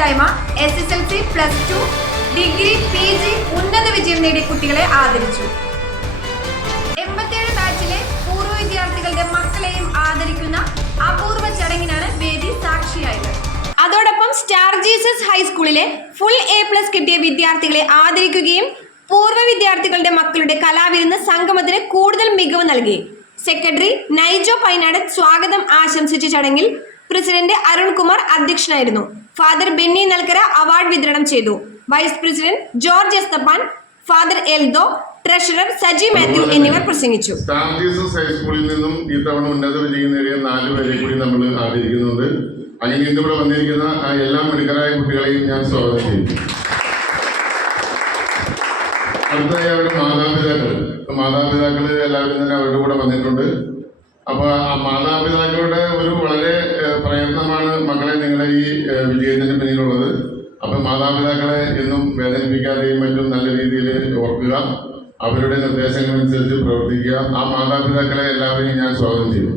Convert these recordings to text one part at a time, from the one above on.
കൂട്ടായ്മ SSLC, +2, degree, PG ഉന്നത വിജയം നേടിയ കുട്ടികളെ ആദരിച്ചു. 87 ബാച്ചിലെ പൂർവ്വ വിദ്യാർത്ഥികളുടെ മക്കളെയും ആദരിക്കുന്ന അപൂർവ ചടങ്ങിനാണ് വേദി സാക്ഷിയായത്. അതോടൊപ്പം സ്റ്റാർ ജീസസ് ഹൈസ്കൂളിലെ ഫുൾ A+ കിട്ടിയ വിദ്യാർത്ഥികളെ ആദരിക്കുകയും പൂർവ്വ വിദ്യാർത്ഥികളുടെ മക്കളുടെ കലാവിരുന്ന് സംഗമത്തിന് കൂടുതൽ മികവ് നൽകി. സെക്രട്ടറി നൈജോ പൈനാട് സ്വാഗതം ആശംസിച്ച ചടങ്ങിൽ പ്രസിഡന്റ് അരുൺകുമാർ അധ്യക്ഷനായിരുന്നു. ഫാദർ ബെന്നി നൽക്കര അവാർഡ് വിതരണം ചെയ്തു. Vice president George Esthappan, father Eldo, treasurer Saji Mathew എന്നിവർ പ്രസംഗിച്ചു. സ്റ്റാർ ജീസസ് ഹൈസ്കൂളിൽ നിന്നും ഈ തവണ ഉന്നത വിജയം നേടിയ 4 പേരെ കൂടി നമ്മൾ ആദരിക്കുന്നുണ്ട്. അങ്ങനെ ഇന്നിവിടെ വന്നിരിക്കുന്ന എല്ലാ മിടുക്കരായ കുട്ടികളെയും ഞാൻ സ്വാഗതം ചെയ്യും. അടുത്തതായി അവരുടെ മാതാപിതാക്കൾ എല്ലാവരും തന്നെ അവരുടെ കൂടെ വന്നിട്ടുണ്ട്. അപ്പോൾ ആ മാതാപിതാക്കളുടെ ഒരു വളരെ പ്രയത്നമാണ് മക്കളെ നിങ്ങളുടെ ഈ വിജയത്തിന് പിന്നിലുള്ളത്. അപ്പം മാതാപിതാക്കളെ എന്നും വേദനിപ്പിക്കാതെയും മറ്റും നല്ല രീതിയിൽ ഓർക്കുക, അവരുടെ നിർദ്ദേശങ്ങളനുസരിച്ച് പ്രവർത്തിക്കുക. ആ മാതാപിതാക്കളെ എല്ലാവരെയും ഞാൻ സ്വാഗതം ചെയ്യുന്നു.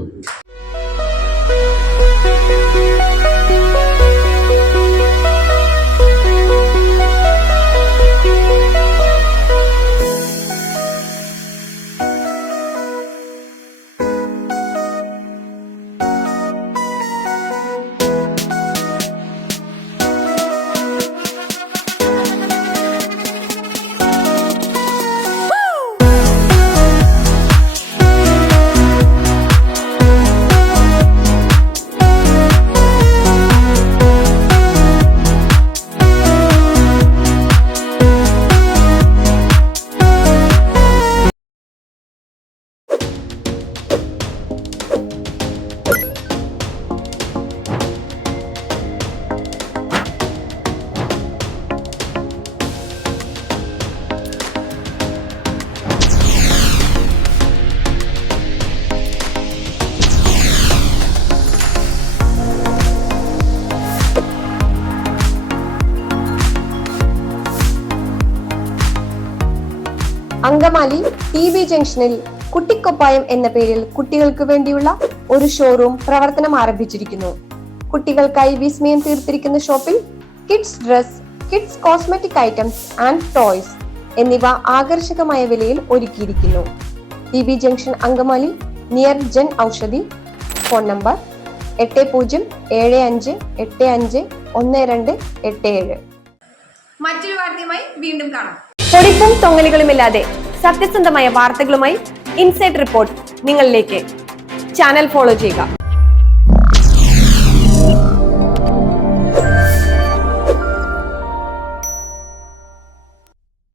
അങ്കമാലി TB ജംഗ്ഷനിൽ കുട്ടിക്കൊപ്പായം എന്ന പേരിൽ കുട്ടികൾക്ക് വേണ്ടിയുള്ള ഒരു ഷോറൂം പ്രവർത്തനം ആരംഭിച്ചിരിക്കുന്നു. കുട്ടികൾക്കായി വിസ്മയം തീർത്തിരിക്കുന്ന ഷോപ്പിൽ kids dress, kids cosmetic items and toys എന്നിവ ആകർഷകമായ വിലയിൽ ഒരുക്കിയിരിക്കുന്നു. TB junction Angamaly, near Jan Aushadhi. Phone number 8075851287. മറ്റൊരു വാർത്തയുമായി വീണ്ടും കാണാം. പൊടിപ്പും തൊങ്ങലുകളുമില്ലാതെ സത്യസന്ധമായ വാർത്തകളുമായി ഇൻസൈഡ് റിപ്പോർട്ട് നിങ്ങളിലേക്ക്. ചാനൽ ഫോളോ ചെയ്യുക.